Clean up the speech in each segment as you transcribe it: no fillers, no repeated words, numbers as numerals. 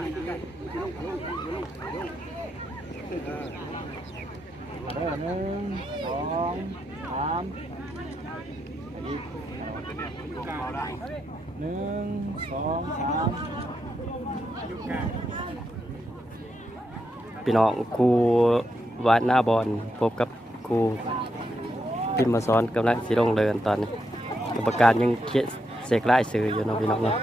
หนึ่งสองสามหนึ่งสองสามพี่น้องครูวัดหน้าบอลพบกับครูพิมพ์มาสอนกำลังสีลงเดินตอนนี้กรรมการยังเขียนเสกไล่สื่ออยู่เนาะพี่น้องเนาะ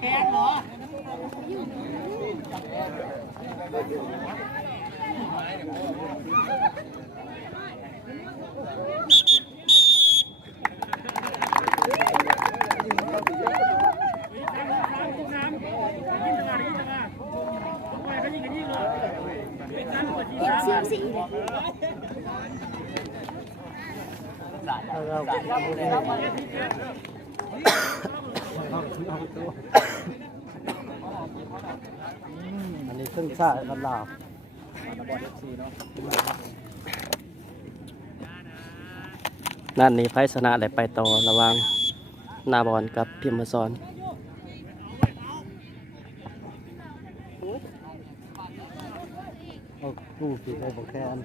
แกงเหรออันนี้ขึ้นชาติลาวนั่นนี่ไฟชนะได้ไปต่อระหว่างหน้าบอลกับพิมพ์มาสอนเอาคู่ผิดได้บอกแค่น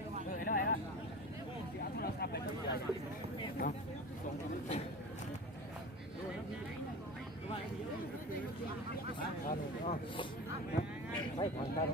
ไม่ทางกัน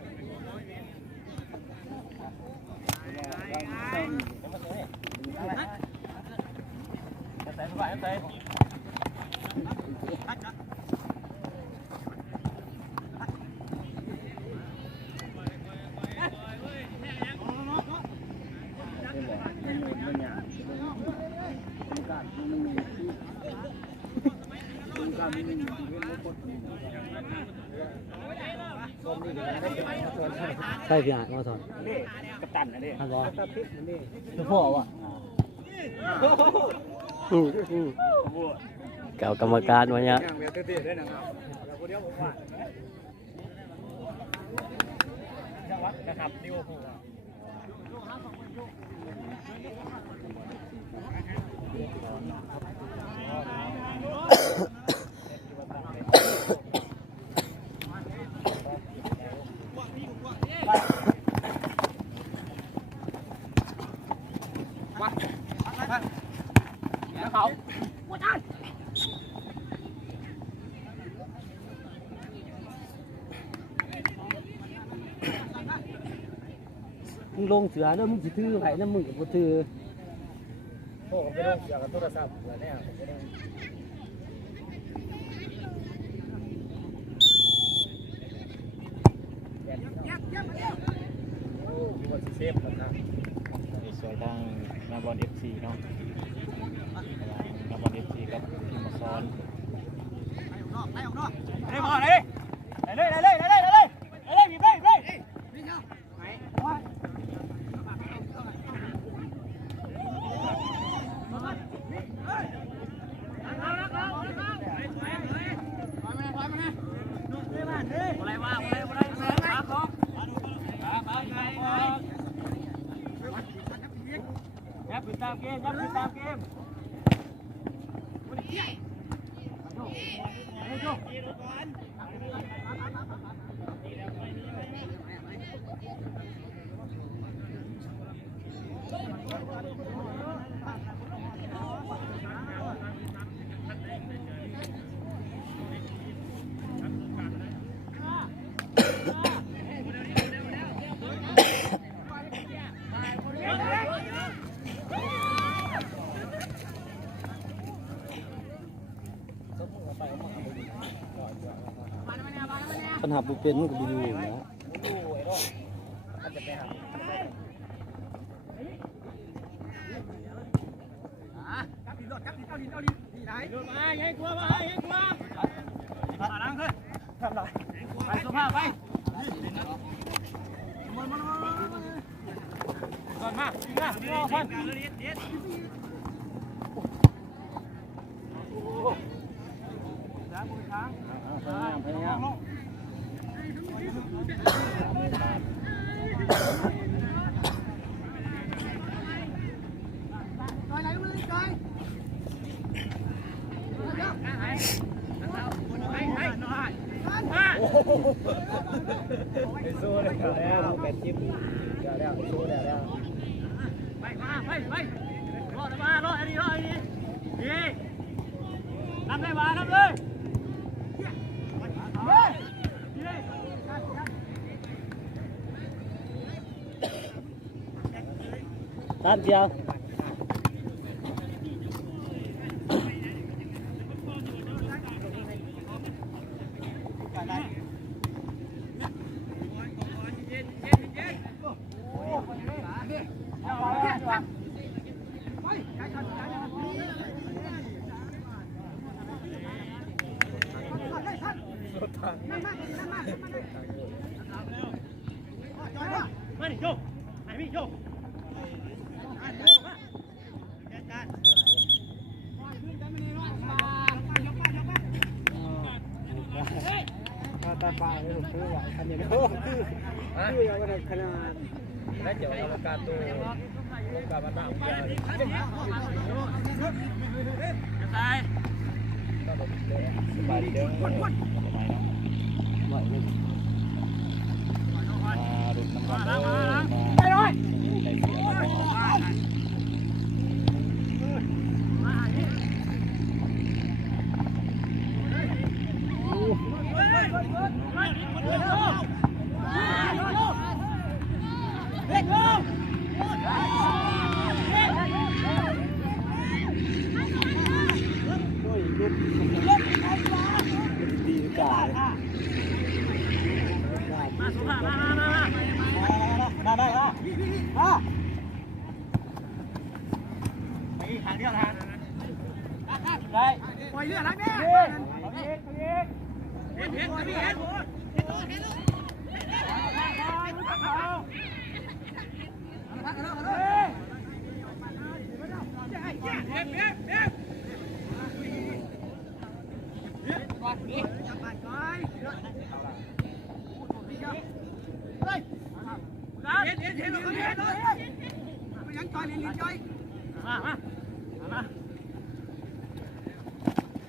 ใช่พี่อ่ะมาสอนกัปตันนะดิฮัลโหลนี่พ่อวะเก่ากรรมการวะเนี่ยนะครับดิวพูมึงลงเสือเนอะมึงสิถือไผ่นะมึงกับบ่ถือโอ้ผมไปลงเสือกับโทรศัพท์เสือแน่ผมไปลงโอ้ดูว่าสิเซฟกันนะนี่สวยทางนาบอล FC เนาะนาบอล FC กับทีมมาซ้อนได้พอเลยบีบเลยตามเกม ปัญหาบุเป็นมันก็บ่อยู่นะ ไปสุภาพไปก่อนมาพันพยายามไปสู้เลยแล้วแปดจิ๊บแล้วสู้แล้วไปรอดมารอดอันนี้ดีทำได้มาทำเลยท่านเดียวมาดิโยกไหนพี่โยกตาปลาเลยคือว่าคันนี้คือยังไม่ได้ขนาดแล้วเดี๋ยวเอาการตัวการมันบ้างเดียวตายสบายดีเด้อมาดุน้ำมันเด้อไปเลยได้เสียดีกว่ามาสุภาพมาไปหางเดียวนะได้ปล่อยเรือลักเนี่ยเห็น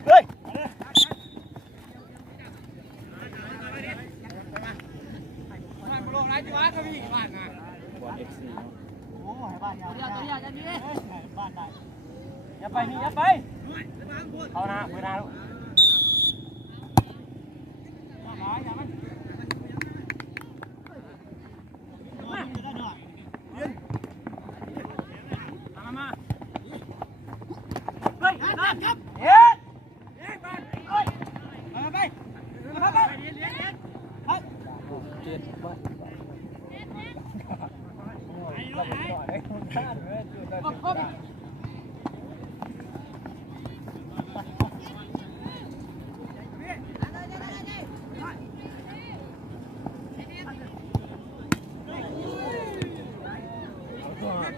เฮ้ยลงไรจีวะครับพี่บ้านนะบอล FC โอ้บ้านยาวตัวใหญ่จะดีบ้านได้อย่าไปนี่อย่าไปเอานะมือนาลูกอย่ามันมาเฮ้ยครับเฮ้ยไปเจ็ดบ้าน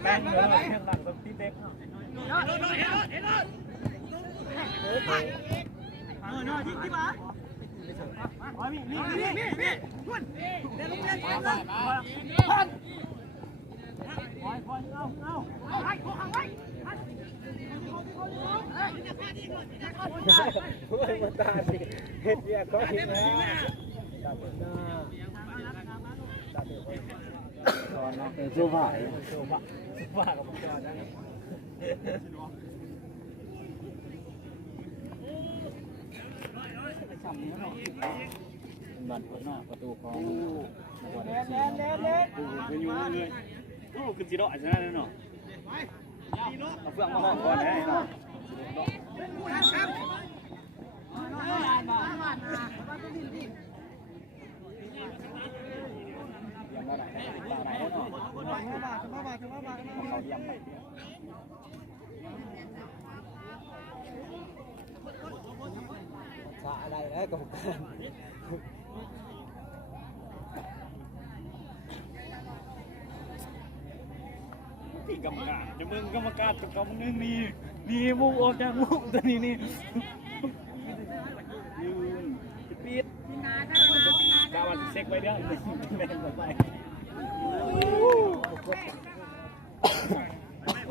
แป้งเลยหลังแบบที่เด็กน้อยที่มานี่คุณเดี๋ยวลงเรียนกันเลยพันเอาให้พวกเอาไว้มาตาสิเฮ็ดเบี้ยก็เห็นนะสู้ผ่ากับผมจอดนะบัตรหน้าประตูของเล่นเป็นอยู่เลยโอ้คือจีโร่อาจจะได้เนาะเอาเฟื่องมาห้องก่อนเลยเนาะ สะอะไรแล้วกรรมการ ที่กรรมการจะมึงกรรมการกับกรรมนึงนี่มุกออกจากมุกตัวนี้นี่ยืนปิดกาวันเซ็กไปเรื่องเล่นต่อไป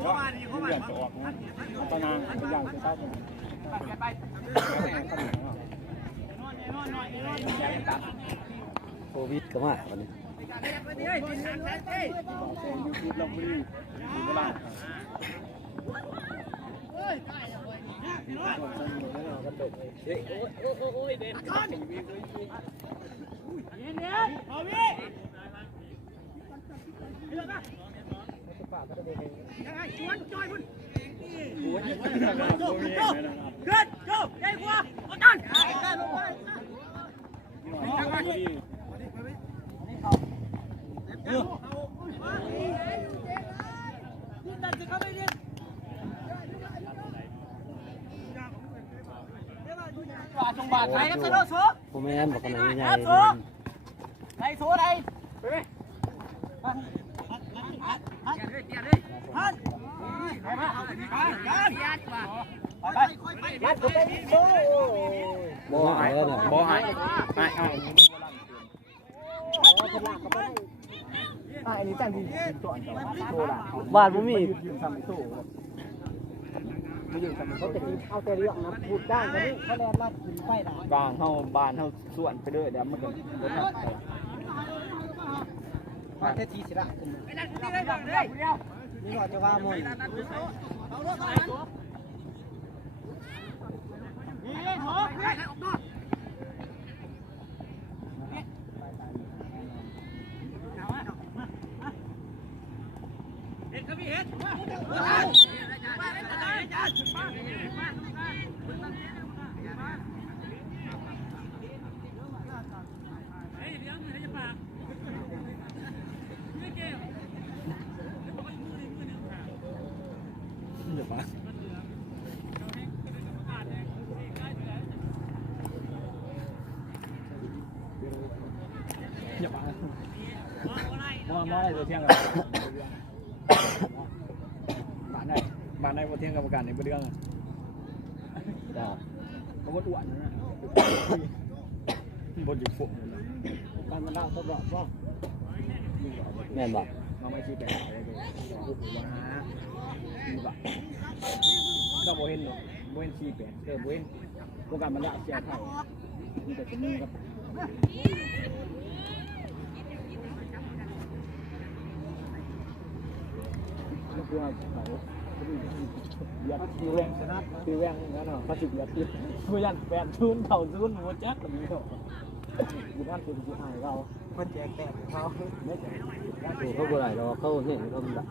ก็เดือดจะออกนะตอนนั้นตัวอย่างจะเข้าไปโควิดก็มาวันนี้ ยูทูบลำบุรีเวลา บาทไทยครับเซโลโซ ผมแม่นบอกกันไหนใหญ่ ไทยโซไทยฮันบ่หายแล้วเนี่ย บ่หายอันนี้ตั้งที่ตัวอันโตละ บ้านผมมี ยืนทำโซ่ไม่ยืนทำเขาแต่ที่เอาแต่เรื่องนะพูดได้ก็นี่เขาแลนลัดกินไฟนะบางเขาบานเขาส่วนไปเลยเดี๋ยวมันก็รถทับไปมาแค่ทีสิละนี่ก็จะว่ามันมาได้ตัวเที่ยงกันบ้านได้ตัวเที่ยงกรรมการในเรื่องเขาว่าอ้วนนะบนอยู่ฝุ่นการมันเล่าเขาบอกว่า แม่นบอก มาไม่ชี้แปลอะไรเลยลูกหัวฮะมีบะก็โบเห็นโบเห็นชี้แปลโบเห็นโปรแกรมมันเล่าเสียเท่ามีแต่ตัวมือครับคือเขาอยากตีแรงชนะตีแรงงั้นเนาะเขาจิบอยากตีกูยันแปดชุนเท่าชุนหัวแจ๊กแบบนี้เหรอกูนั่นเป็นผู้ชายเรามันแจกแตกเขาไม่แจก ถูกเขาบ่ได้หรอกเขาเห็นเขาแบบ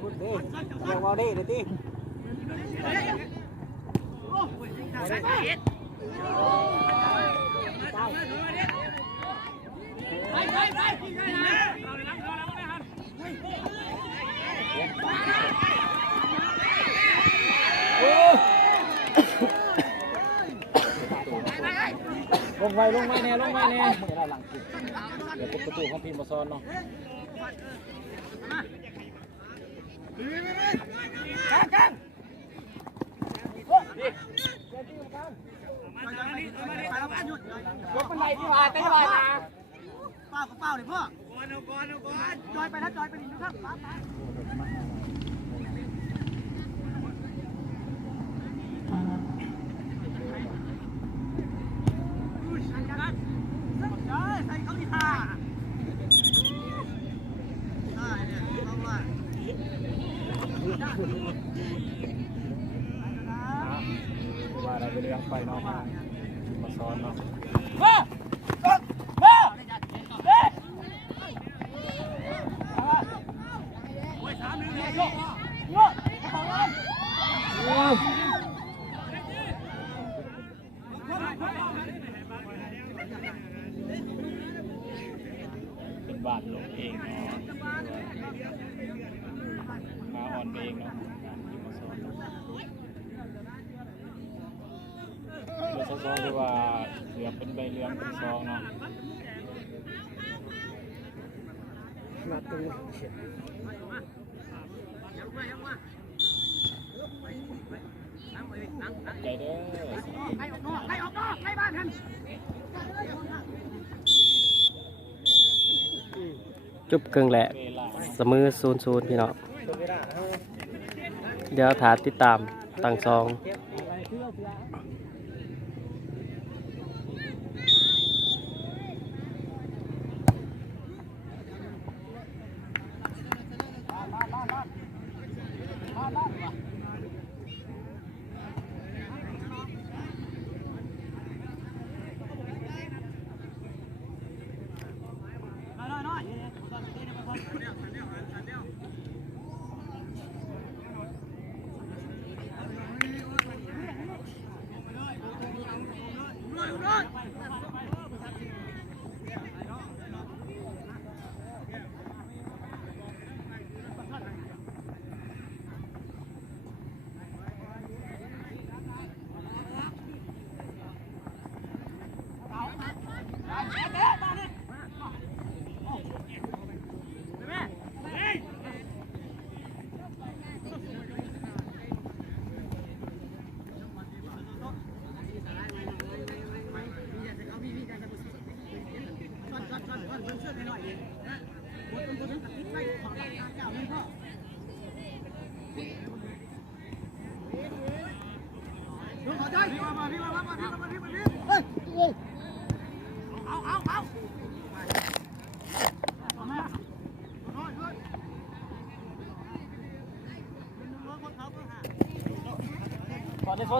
พูดดิยังว่าดิเดี๋ยวตีลงไปแน่ไม่ได้หลังกินเดี๋ยวประตูของทีมบอลซอนเนาะกันยกเป็นไรที่ว่าเต้นว่านะเปล่าเลยพ่อก่อนจอยไปนะจอยไปดิครับใส่เขาดีท่าได้เนี่ยต้องว่าอะไรไปเรื่องไฟเนาะมาซ้อนเนาะมาโอ้ย3-1เลยโยเป็นบ้านลงเองเนาะ มาอ่อนเองเนาะเรือซองหรือว่าเหลือเป็นใบเหลืองเป็นซองเนาะ นัดตรงเฉียด ใจเด้อ ไปออกนอกไปบ้านท่าน จุบเกิงแหละ เวลา เสมอ0-0พี่น้อง ตัวเวลาเฮา เดี๋ยวถาติดตามตั้งซอง เก็บอะไรเพื่อ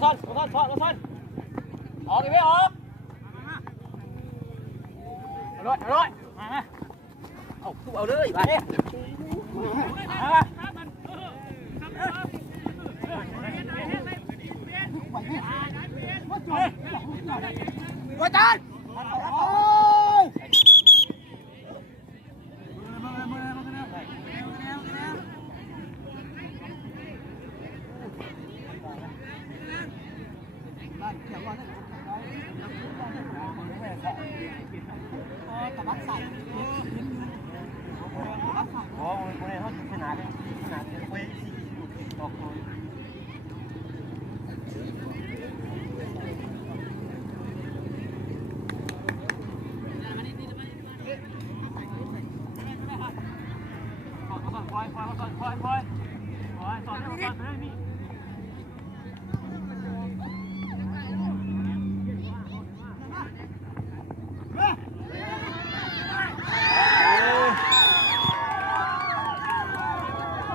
ถอดเลยถอดออกดิไม่ออกอร่อยมาเอาเลยมาดิมาจาน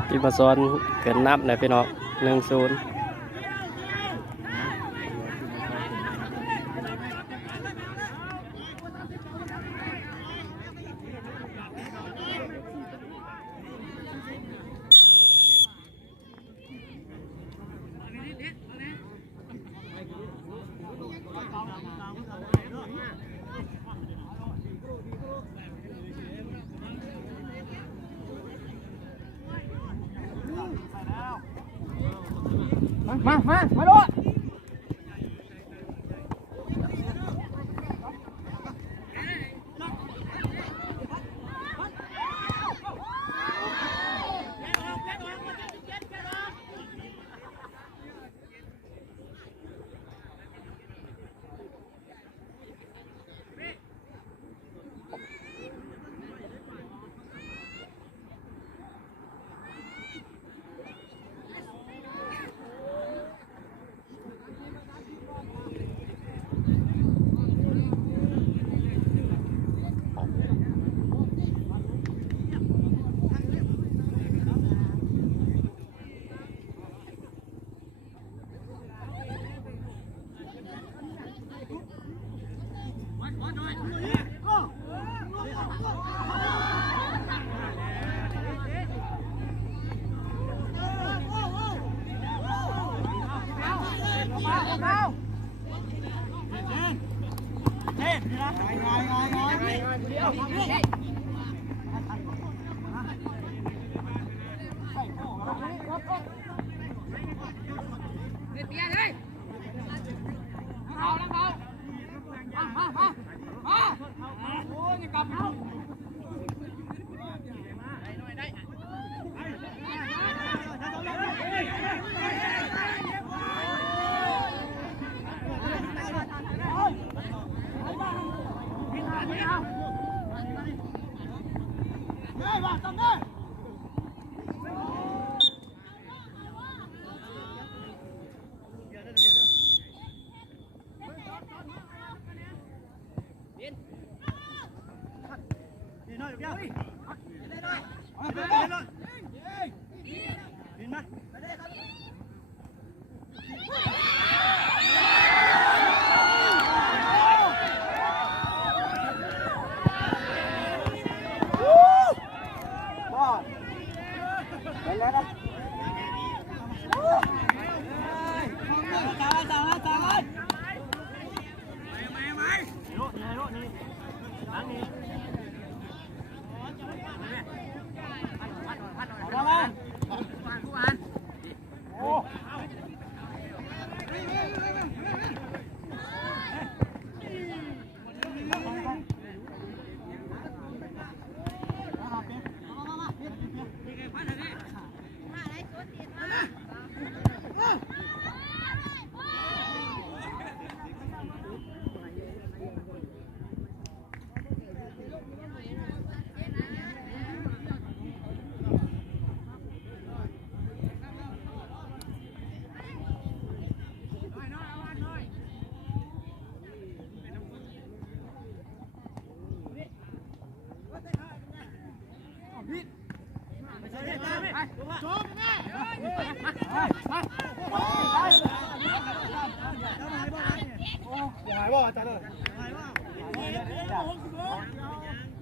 พี่มาซ้อนเกินนับนะพี่น้อง1-0มาดู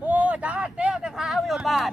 โอ้จ้าเตี้ยวแต่ขาเอาอยู่บ้าน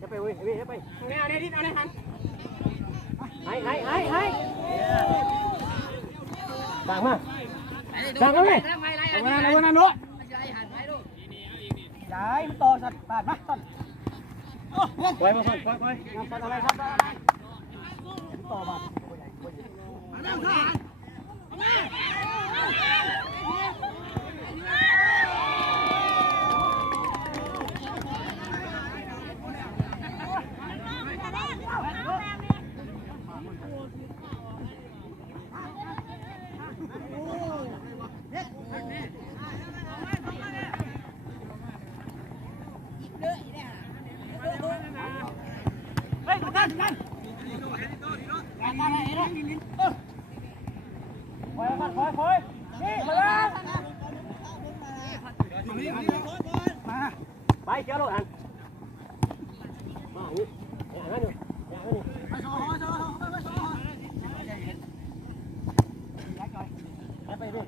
จะไปเว้ยจะไปเอาเนี่ยดิเอาเนี่ยหันให้ต่างมาต่างกันเลยเอามาในวันนั้นด้วยย้ายมันต่อสัตว์บาดมาสัตว์ปล่อยมาสัตว์ปล่อยสัตว์อะไรสัตว์อะไรต่อบาดไปเจ้าโลดอันมาอันนี้อย่างนั้นอยู่อย่างนั้นอยู่ไปดิ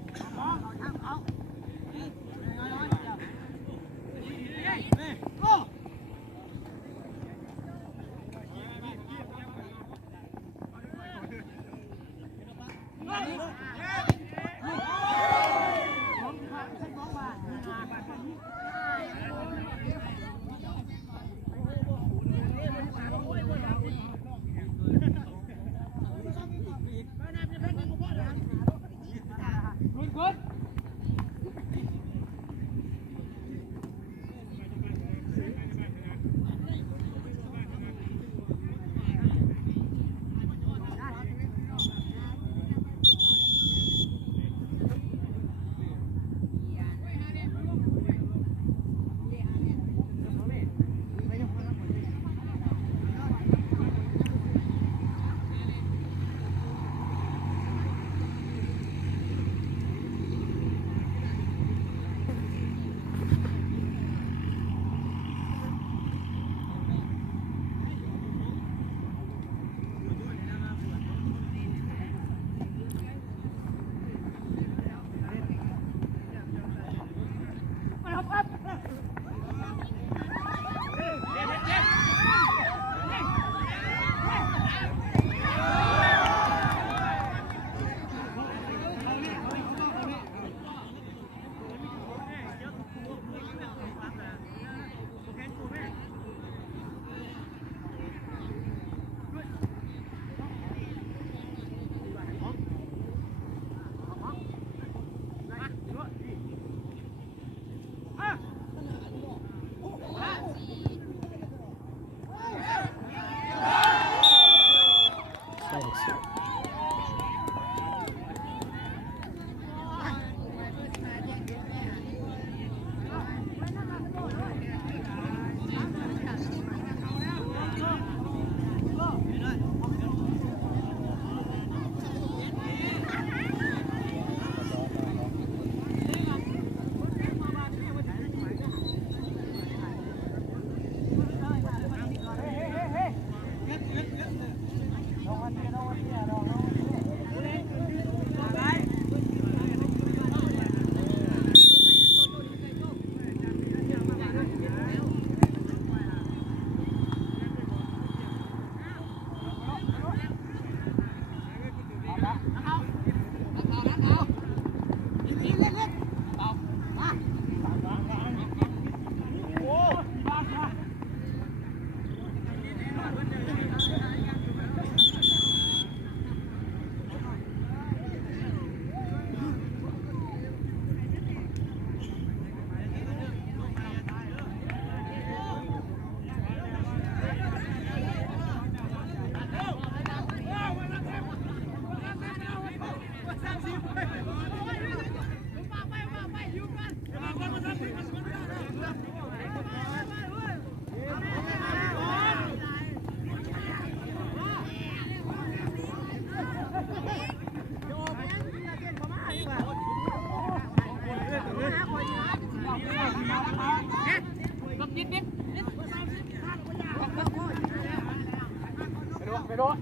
โดน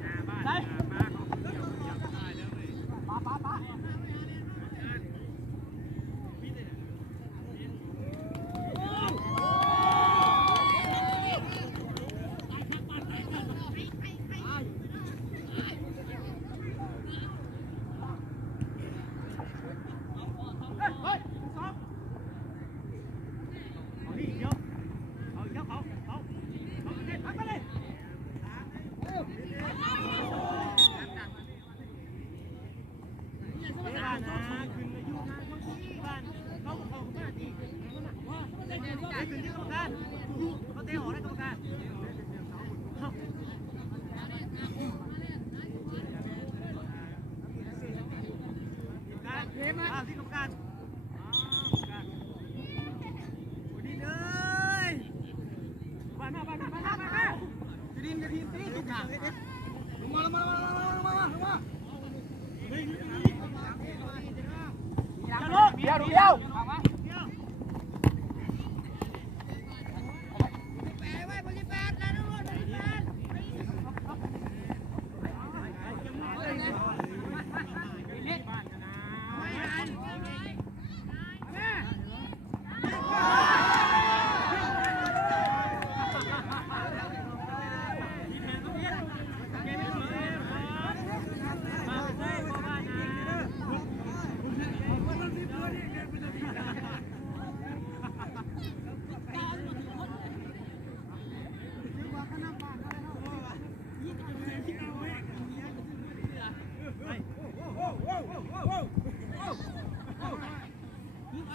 ไปป้าที่กรรมการดีเลยมาจะดินจะทีมตีทุกอย่างเดียว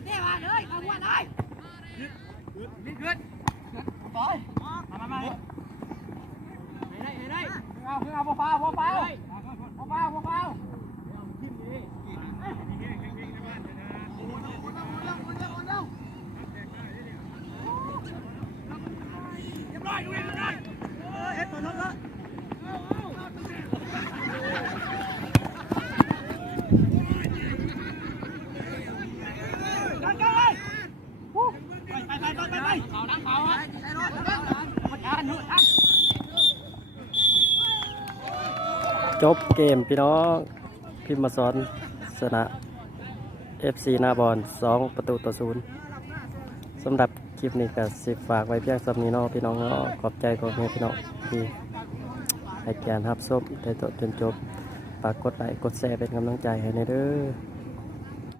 เท่มาเลยเอาหัวเลยนี่ขึ้นบอยมาได้เอาพอเปล่าจบเกมพี่น้องพิมพ์มาสอนชนะ FC หน้าบอล2-0สำหรับคลิปนี้ก็สิฝากไว้เพียงสำนี้เนาะพี่น้องเนาะขอบใจพ่อแม่พี่น้องที่ให้การรับชมได้จนจบฝากกดไลค์กดแชร์เป็นกำลังใจให้ในเด้อ